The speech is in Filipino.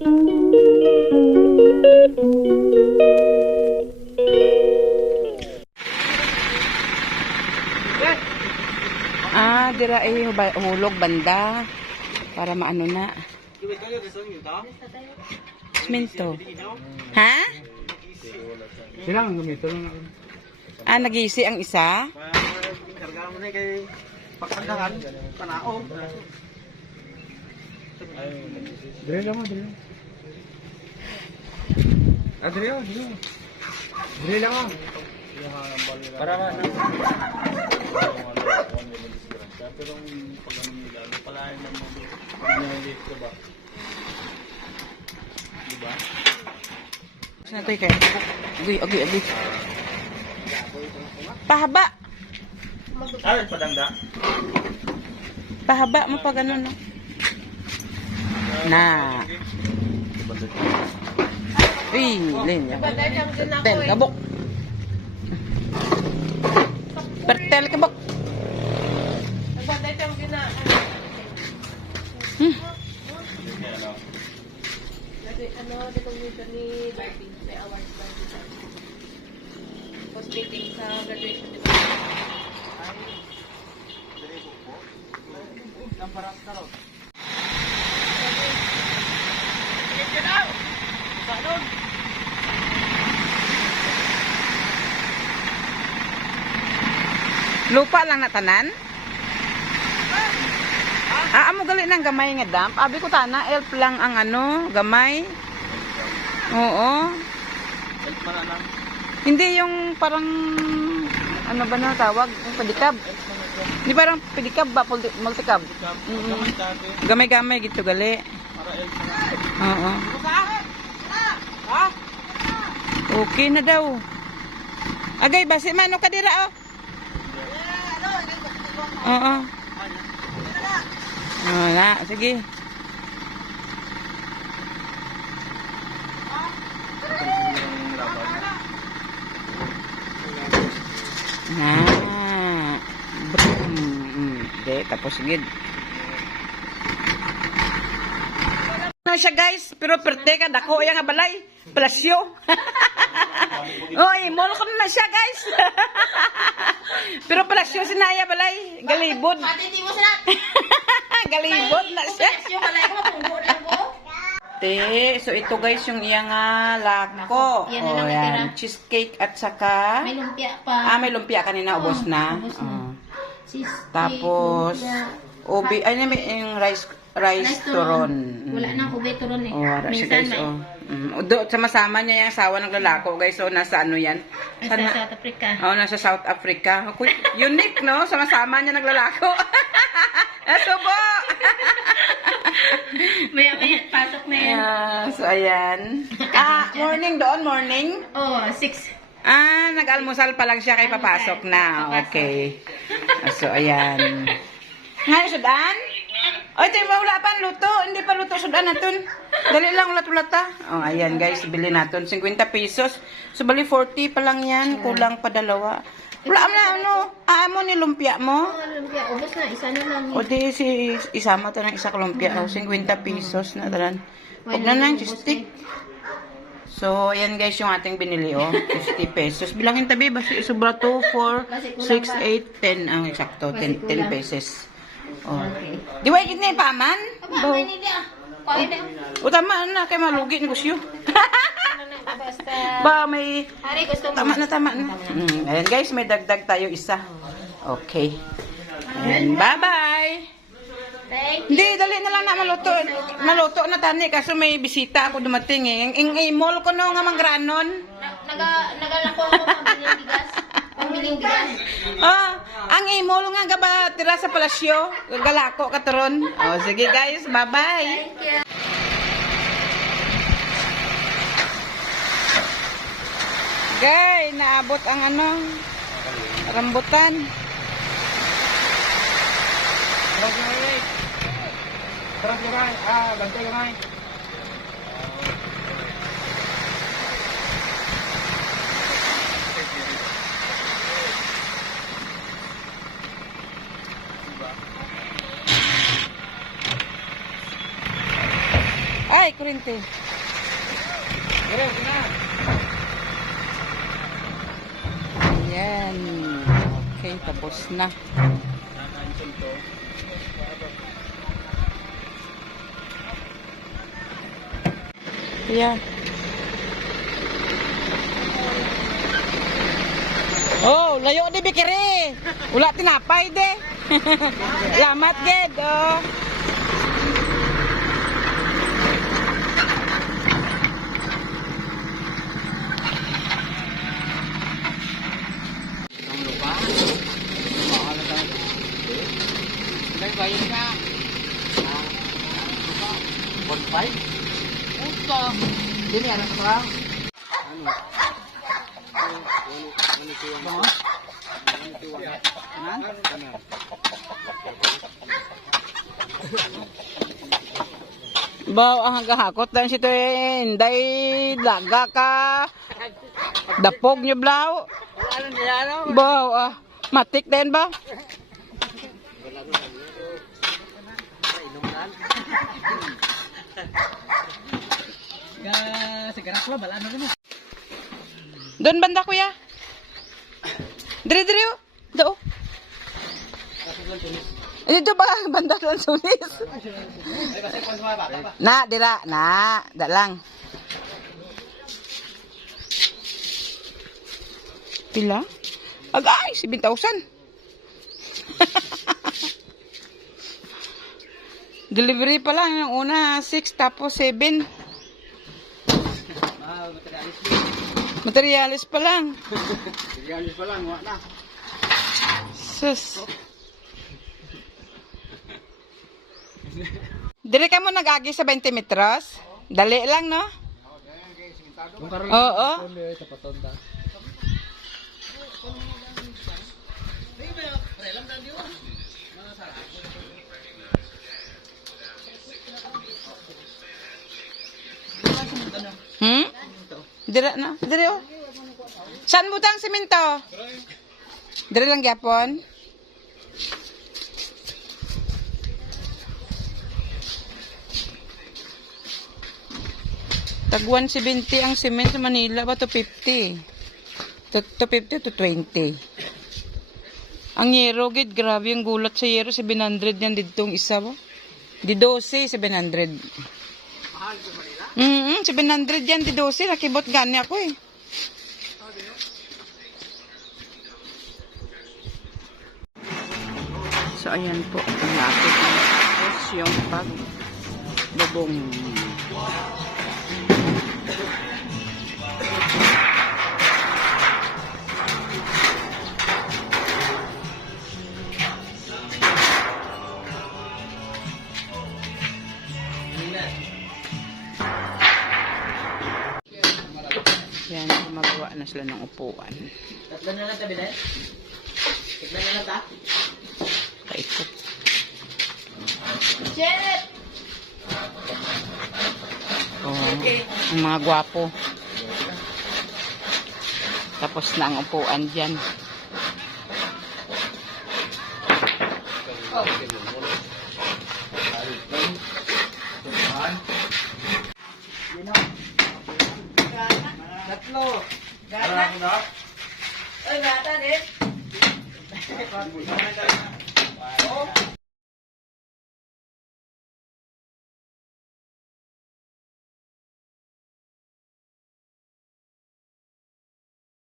Ah, dira ay hulog banda para maano na. Minto. Ha? Silang gumito ako. Ah, nagisi ang isa? Karga mo na kay pagsandahan, panao. Dire lang mo, dire. Ah, dire lang, dire. Dire lang mo. Para ba na? Pero pag ano nila, palayan ng mga dito ba? Diba? Saan ito kayo? Agoy, agoy, agoy. Pahaba. Ah, padangda. Pahaba mo pag ano, no? Na. Uy, linya. Pertel kabok. Pertel kabok. Hmm. ano, dito dito ni Barbie, may awards Barbie sa Hospiting sa graduation di ba? Lupa lang na tanan? Ah, amo gali ng gamay nga damp. Abi ko tana, elf lang ang ano, gamay. Oo. Help man lang. Hindi yung parang ano ba na tawag? Yung pedicab. Hindi parang pedicab ba? Multi- Multicab. Mm. Tabi, Gamay-gamay gito gali. para na. Oo. Okay na daw. Agay, basi mano ka dira oh. Oo. Wala, sige. Na. Mm, De, tapos gid. Ano siya guys, pero perte ka dako nga balay. Plasyo. Oy, mall ko na siya guys. pero plasyo sinaya balay. Galibod. Matindi mo sila! Galibod na siya. Te, so ito guys yung iyang ah, lako. Yan na oh, lang natira. Cheesecake at saka... May lumpia pa. Ah, may lumpia kanina, ubos na. ubos na. Oh. Tapos, ubi, ay, yung rice, rice turon. Wala nang ube turon eh. Oh, wala siya Minsan guys, may. oh. Mm. Do, sama-sama niya yung asawa ng lalako, guys. So, nasa ano yan? Nasa Sana, South Africa. oh, nasa South Africa. Kuy, unique, no? Sama-sama niya naglalako. Nasubo! Maya maya, pasok na yan. Yeah, so, ayan. Ah, morning doon, morning. Oh, six. Ah, nag-almusal pa lang siya kay papasok na. Okay. So, ayan. Ngayon, sudan? Oy, tayo wala pa ang luto. Hindi pa luto sudan natin. Dali lang ulat-ulata. Oh, ayan guys, bili natin 50 pesos. So, bali 40 pa lang yan. Kulang pa dalawa. Wala na ano, aamo ni lumpia mo. Oh, lumpia. Ubus na, isa na lang. O di si isama to ng isa ka lumpia. Oh, 50 pesos na talan. Huwag na nang stick. So, ayan guys yung ating binili, oh. 50 pesos. Bilangin tabi, basi sobra to, 4, 6, 8, 10, ang eksakto, 10, 10 pesos. Oh. Di ba yun na yung paman? Aba, may nili ah. Pwede. O tama na, kay malugi ni Kusyo. Basta. ba, may, Hari, gusto mo. tama na, tama na. Mm, ayan guys, may dagdag tayo isa. Okay. Ayan, bye-bye. Hindi, dali na lang na maluto. Maluto na tani kasi may bisita ako dumating eh. Ang imol ko no nga mangranon. Na- Naga, nagalako ako pambiling bigas miling. Oh, ang ah, imol nga ka ba tira sa palasyo? Galako ka turon. Oh, sige guys, bye-bye. Thank you. Guys, naabot ang ano, rambutan. Tara, tara, ah, bantay ka 120. Ayan. Okay, tapos na. Ayan. Oh, layo di bikiri. Ulat tinapay de. Lamat ged, oh. Baw ang hagahakot dan sito eh, inday daga ka. Dapog nyo blaw. Baw ah, matik din ba? Doon banda kuya. Dire dire oh. Do. Dito ba banda doon sunis? Na, dira, na, da lang. Pila? Agay, 7,000. Delivery pa lang, yung una 6 tapos 7. Materialis pa lang. Materialis pa lang, wala na. Sus. Dire ka mo nagagi sa 20 metros? Dali lang, no? Oo. Hmm? Dire na. Dire oh. Saan mo tang simento? Dire lang gyapon. Tag 170 ang cement Manila ba to 50? To, to 50 to 20. Ang yero gid grabe ang gulat sa yero 700 yan didtong isa ba? Di 12 700. Mm, -hmm, 700 yan di 12 nakibot gani ako eh. So ayan po, malapit na tapos yung pag bubong. Gumagawa na sila ng upuan. Tatlo na lang tabi na Tatlo na lang ta? Paikot. Oh, ang mga gwapo. Tapos na ang upuan dyan. Tatlo. Gana. Ay, nata din.